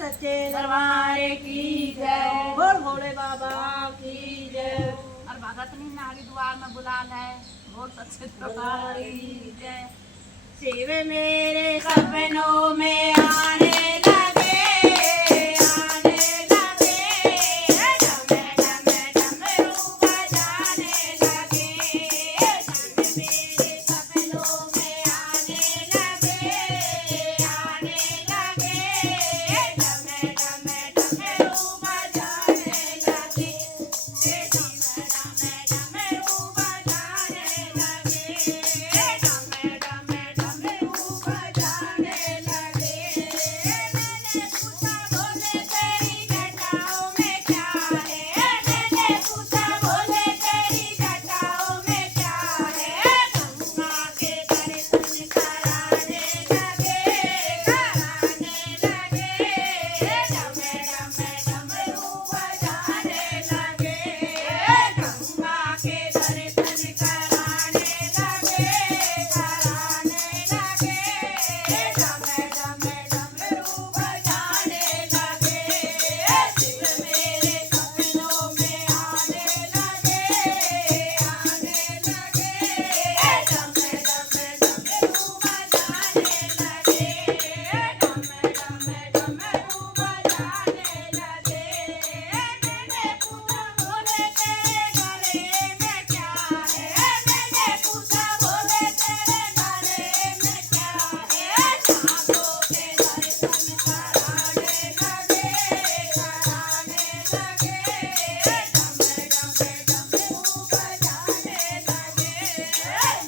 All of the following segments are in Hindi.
सच्चे दरबार की जय। बोल भोले बाबा की जय। और भगत नी नारी द्वार में बुला है, बोल सच्चे दरबार की जय। शिव मेरे सपनों में आने लगे, आने लगे, डमे डमे डमरू बजाने लगे। शिव मेरे सपनों में आने लगे, आने लगे, डमे डमे डमरू बजाने लगे। डमे डमे डमरू बजाने लगे, डमे डमे डमरू बजाने लगे। मैंने पूछा बोले तेरी जटाओं में क्या है, मैंने पूछा बोले तेरी जटाओं में क्या है। गंगा के दर्शन कराने लगे, कराने लगे, डमे डमे डमरू बजाने लगे। गंगा के दर्शन कराने लगे, कराने लगे, डमे डमे डमरू बजाने लगे। शिव मेरे सपनों में आने लगे, आने लगे, डमे डमे डमरू बजाने लगे, डमे डमे डमरू बजाने लगे। मैंने पूछा बोले तेरे गले में क्या है, मैंने पूछा बोले तेरे गले में क्या है। नागों के दर्शन कराने लगे, कराने लगे, डमे डमे डमरू बजाने लगे।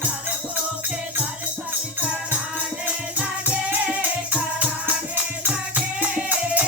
नरकों के दर्शन कराने लगे, कराने लगे, डमे डमे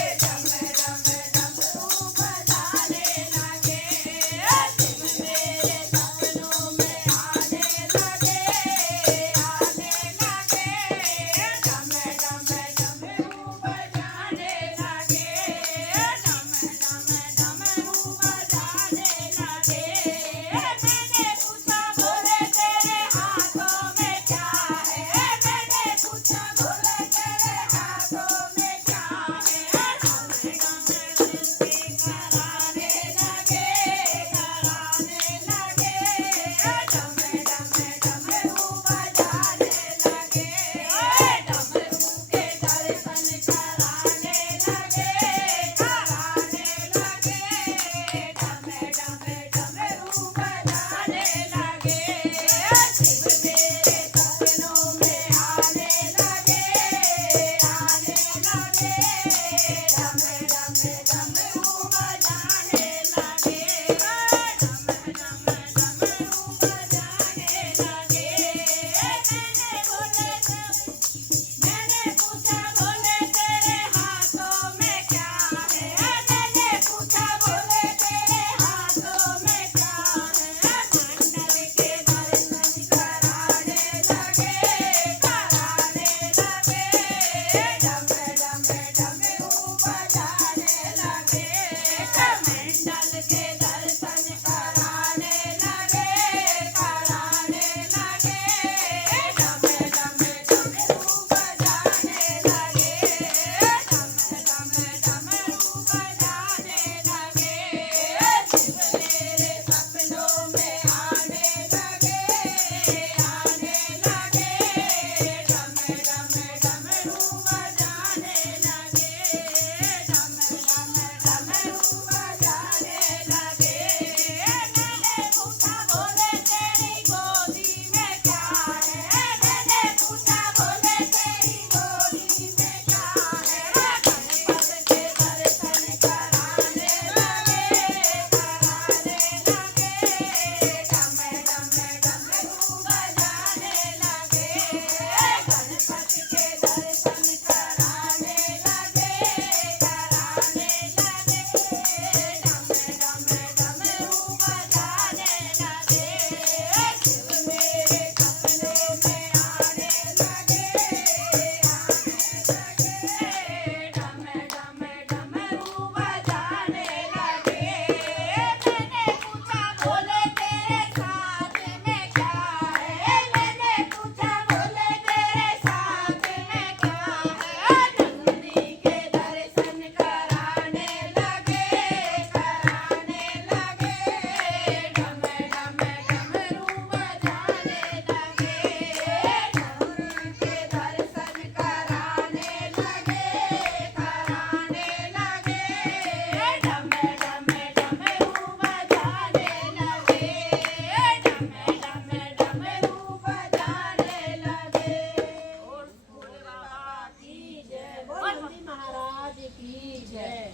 की जय।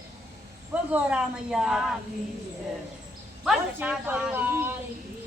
बोल गौरा मैया की जय। बोल सच्चे दरबार की